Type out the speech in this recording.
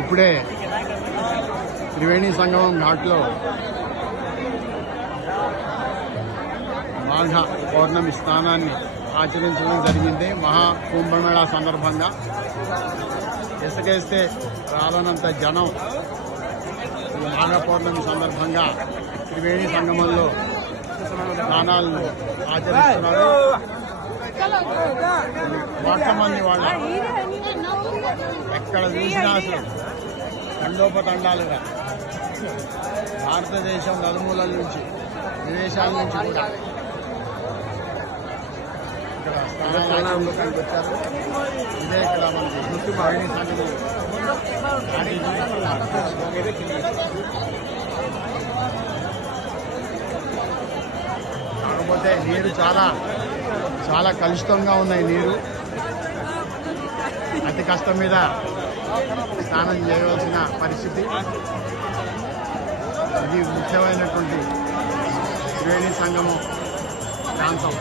ఇప్పుడే త్రివేణి సంగమం ఘాట్లో మాఘ పౌర్ణమి స్నానాన్ని ఆచరించడం జరిగింది. మహా కుంభమేళా సందర్భంగా ఇసుకేస్తే రాలనంత జనం మాఘ పౌర్ణమి సందర్భంగా త్రివేణి సంగమంలో స్నానాలను ఆచరిస్తున్నారు. కోట్ల మంది వాళ్ళ ఎక్కడ చూసినా అసలు తండోపతండాలుగా భారతదేశం నలుమూలల నుంచి విదేశాల నుంచి కూడా ఇక్కడ స్నానాలు కనిపించారు. ఇదే ఇక్కడ మనకి ముఖ్య త్రివేణి సంగమం. కాకపోతే నీరు చాలా చాలా కలుషితంగా ఉన్నాయి. నీరు అతి కష్టం మీద స్నానం చేయవలసిన పరిస్థితి. ఇది ముఖ్యమైనటువంటి త్రివేణి సంగమం ప్రాంతం.